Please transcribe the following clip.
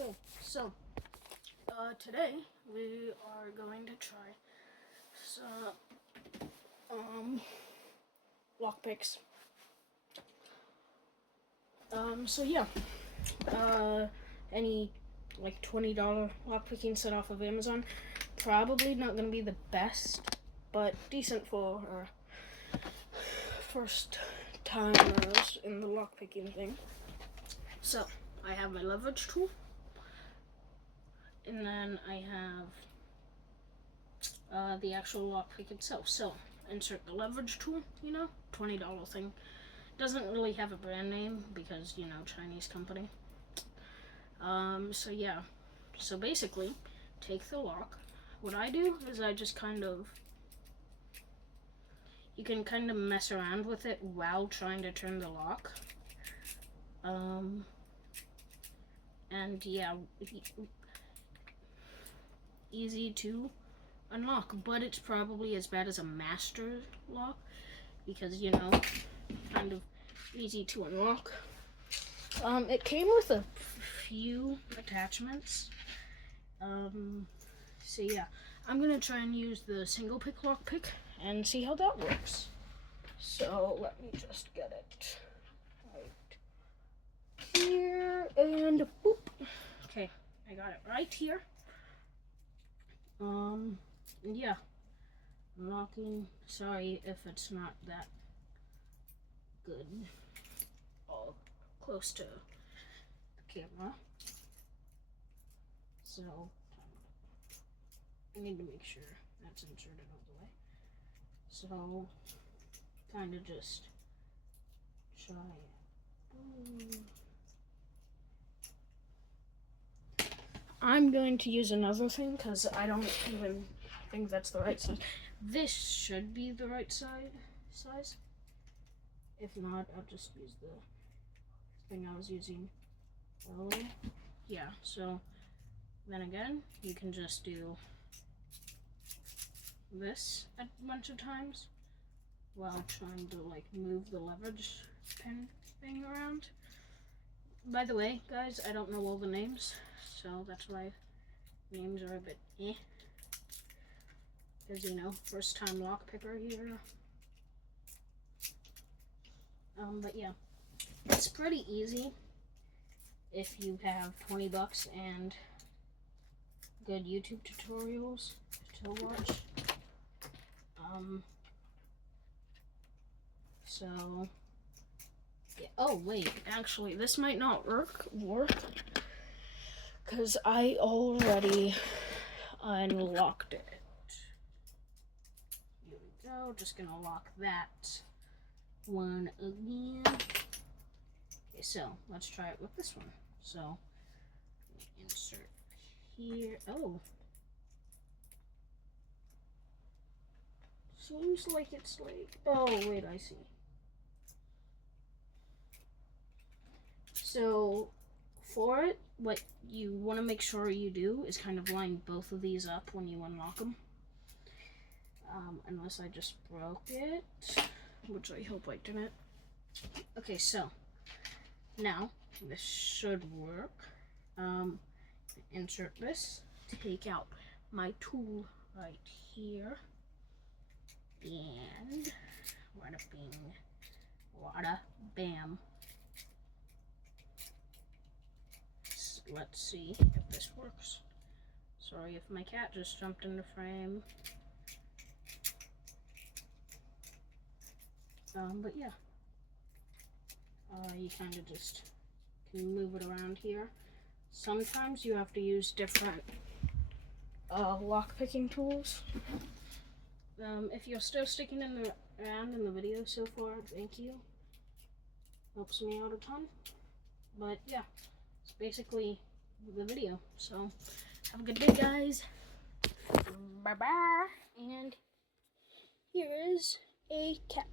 Okay, so today we are going to try some lockpicks. So yeah, any like $20 lockpicking set off of Amazon. Probably not gonna be the best, but decent for first timers in the lockpicking thing. So I have my leverage tool, and then I have the actual lockpick itself. So insert the leverage tool, $20 thing. Doesn't really have a brand name because, Chinese company. So yeah. So basically, take the lock. What I do is I just you can kind of mess around with it while trying to turn the lock. And yeah, easy to unlock, but it's probably as bad as a master lock because, kind of easy to unlock. It came with a few attachments. So yeah, I'm gonna try and use the single pick lockpick and see how that works. So let me just get it right here and boop. Okay, I got it right here. Yeah, unlocking. Sorry if it's not that good. All close to the camera. So I need to make sure that's inserted all the way. So kind of just try it. I'm going to use another thing because I don't even think that's the right size. This should be the right size. If not, I'll just use the thing I was using earlier. Yeah, so then again, you can just do this a bunch of times while trying to move the leverage pin thing around. By the way, guys, I don't know all the names, so that's why names are a bit because first time lockpicker here. But yeah, it's pretty easy if you have $20 and good YouTube tutorials to watch. So yeah. Oh wait, actually this might not work because I already unlocked it. Here we go. Just gonna lock that one again. Okay, so let's try it with this one. So insert here. Oh, seems like it's oh wait, I see. So for it, what you want to make sure you do is kind of line both of these up when you unlock them. Unless I just broke it, which I hope I didn't. Okay, so now this should work. Insert this, take out my tool right here, and wada bing, wada bam. Let's see if this works. Sorry if my cat just jumped into frame. But yeah, you kind of just can move it around here. Sometimes you have to use different lock picking tools. If you're still sticking around in the video so far, thank you. Helps me out a ton. But yeah, it's basically the video. So have a good day, guys. Bye bye. And here is a cat.